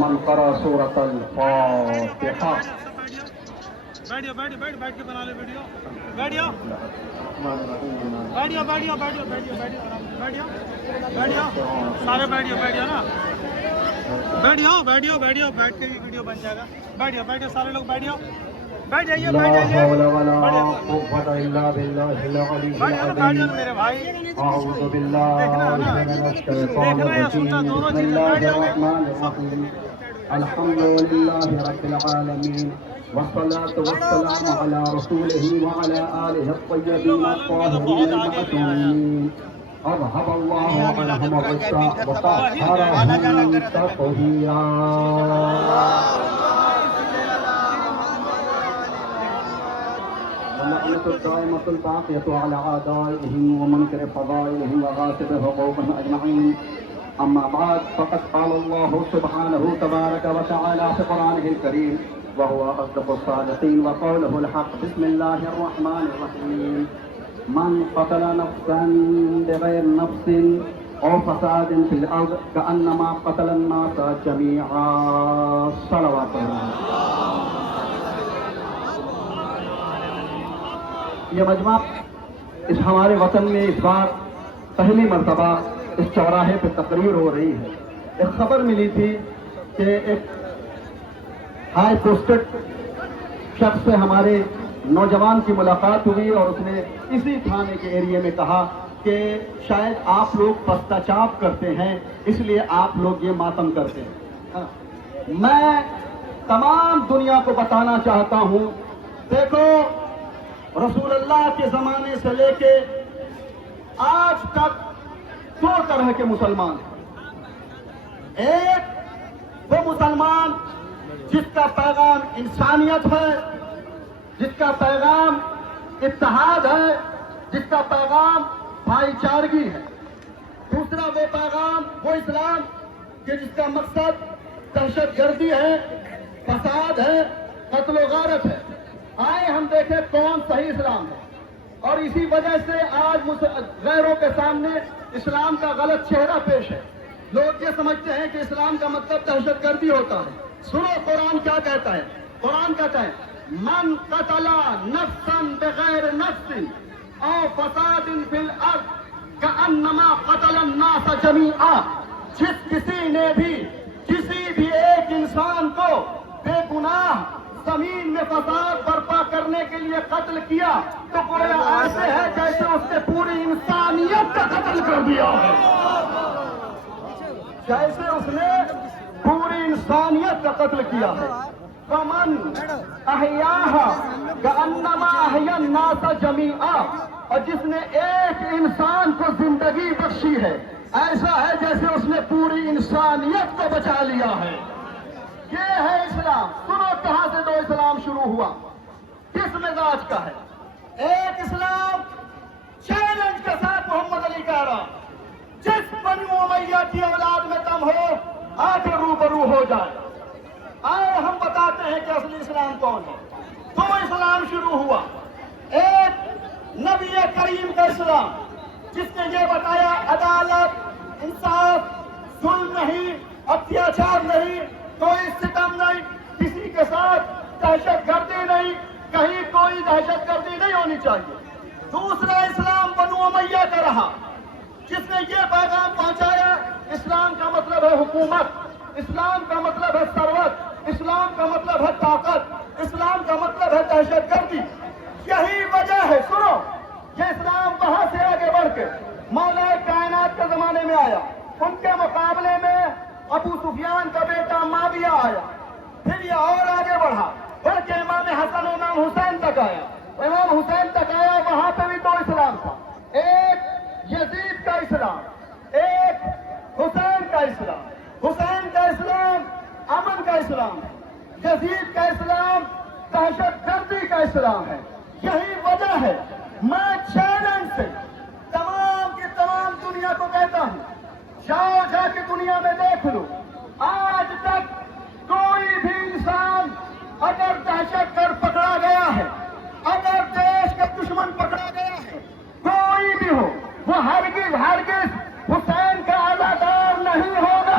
ومن قرأ سورة الفاتحة. بیٹھو بیٹھو بیٹھ بیٹھ کے بنا لے ویڈیو. بیٹھو بیٹھو بیٹھو بیٹھو بیٹھو بیٹھو بیٹھو سارے بیٹھو بیٹھو نا. بیٹھو بیٹھو بیٹھو بیٹھ کے ویڈیو بن جائے گا. بیٹھو بیٹھو سارے لوگ بیٹھو. بیٹھ جائیے لا بیٹھ جائیے. حول ولا قوة إلا بالله العلي العظيم. میرے بھائی أعوذ بالله من الشيطان الرجيم. بسم الله الرحمن الرحيم. الحمد لله رب العالمين والصلاة والسلام على رسوله وعلى آله الطيبين الطاهرين المعصومين. أذهب الله عنهم الرجس وطهرهم تطهيرا. واللعنة الدائمة الباقية على أعدائهم ومنكر فضائلهم وغاصب حقوقهم أجمعين. أما بعد فقد قال الله سبحانه تبارك وتعالى في قرآنه الكريم وهو أصدق الصادقين وقوله الحق. بسم الله الرحمن الرحيم. من قتل نفسا بغير نفس أو فساد في الأرض كأنما قتل الناس جميعا. صلوات الله. یہ مجمع اس ہمارے وطن میں اس بار پہلی مرتبہ اس چوراہے پہ تقریر ہو رہی ہے. ایک خبر ملی تھی کہ ایک ہائی پوسٹڈ شخص سے ہمارے نوجوان کی ملاقات ہوئی اور اس نے اسی تھانے کے ایریے میں کہا کہ شاید آپ لوگ پستاچاپ کرتے ہیں اس لیے آپ لوگ یہ ماتم کرتے ہیں. میں تمام دنیا کو بتانا چاہتا ہوں، دیکھو رسول اللہ کے زمانے سے لے کے آج تک دو طرح کے مسلمان ہیں. ایک وہ مسلمان جس کا پیغام انسانیت ہے، جس کا پیغام اتحاد ہے، جس کا پیغام بھائی چارگی ہے. دوسرا وہ پیغام وہ اسلام کہ جس کا مقصد دہشت گردی ہے، فساد ہے، قتل و غارت ہے. آئے ہم دیکھیں کون صحیح اسلام ہے. اور اسی وجہ سے آج غیروں کے سامنے اسلام کا غلط چہرہ پیش ہے. لوگ یہ سمجھتے ہیں کہ اسلام کا مطلب دہشت گردی ہوتا ہے. سنو قرآن کیا کہتا ہے. قرآن کہتا ہے من قتل نفسا بغیر نفس او فساد فی الارض کانما قتل الناس جمیعا. جس کسی نے بھی کسی بھی ایک انسان کو بے گناہ زمین میں فساد برپا کرنے کے لیے قتل کیا تو گویا ایسے ہے جیسے اس نے پوری انسانیت کا قتل کر دیا ہے. جیسے اس نے پوری انسانیت کا قتل کیا ہے. فمن احیاہا کانما احیا الناس جمیعا. اور جس نے ایک انسان کو زندگی بخشی ہے ایسا ہے جیسے اس نے پوری انسانیت کو بچا لیا ہے. یہ ہے اسلام. سنو کہاں سے دو اسلام شروع ہوا، کس مزاج کا ہے. ایک اسلام چیلنج کے ساتھ محمد علی کہہ رہا جس بنی امیہ کی اولاد میں دم ہو آ کے روبرو ہو جائے. آئے ہم بتاتے ہیں کہ اصلی اسلام کون ہے. دو اسلام شروع ہوا. ایک نبی کریم کا اسلام جس نے یہ بتایا عدالت، انصاف، ظلم نہیں، اتیاچار نہیں، کوئی ستم نہیں، کسی کے ساتھ دہشت گردی نہیں، کہیں کوئی دہشت گردی نہیں ہونی چاہیے. دوسرا اسلام بنو امیہ کا رہا جس نے یہ پیغام پہنچایا اسلام کا مطلب ہے حکومت، اسلام کا مطلب ہے ثروت، اسلام کا مطلب ہے طاقت، اسلام کا مطلب ہے دہشت گردی. یہی وجہ ہے. سنو یہ اسلام وہاں سے آگے بڑھ کے مولا کائنات کے زمانے میں آیا. ان کے مقابلے میں ابو سفیان کا بیٹا معاویہ آیا. پھر یہ اور آگے بڑھا بڑھ کے امام حسن و امام حسین تک آیا. امام حسین تک آیا. وہاں پہ بھی دو اسلام تھا. ایک یزید کا اسلام، ایک حسین کا اسلام. حسین کا اسلام امن کا اسلام ہے، یزید کا اسلام دہشت گردی کا اسلام ہے. یہی وجہ ہے میں چیلنج سے تمام کی تمام دنیا کو کہتا ہوں جاؤ جا کے دنیا میں دیکھ لو آج تک کوئی بھی انسان اگر دہشت گرد پکڑا گیا ہے، اگر دیش کے دشمن پکڑا گیا ہے، کوئی بھی ہو وہ ہرگز ہرگز حسین کا ازادار نہیں ہوگا.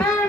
3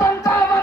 57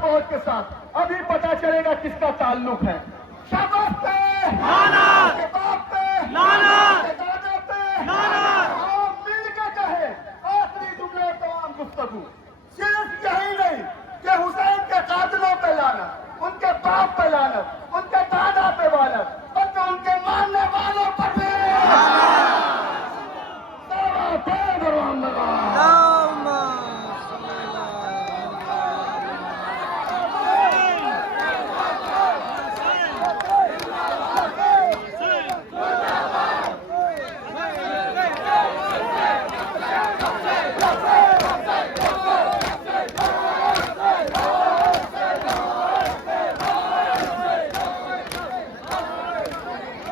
فوج کے ساتھ ابھی پتا چلے گا کس کا تعلق ہے. شباب پہ لعنت! شباب پہ لعنت! دادا پہ لعنت! ہم مل کے کہیں آخری جملے تمام گفتگو صرف یہی نہیں کہ حسین کے قاتلوں پہ لعنت, ان کے باپ پہ لعنت,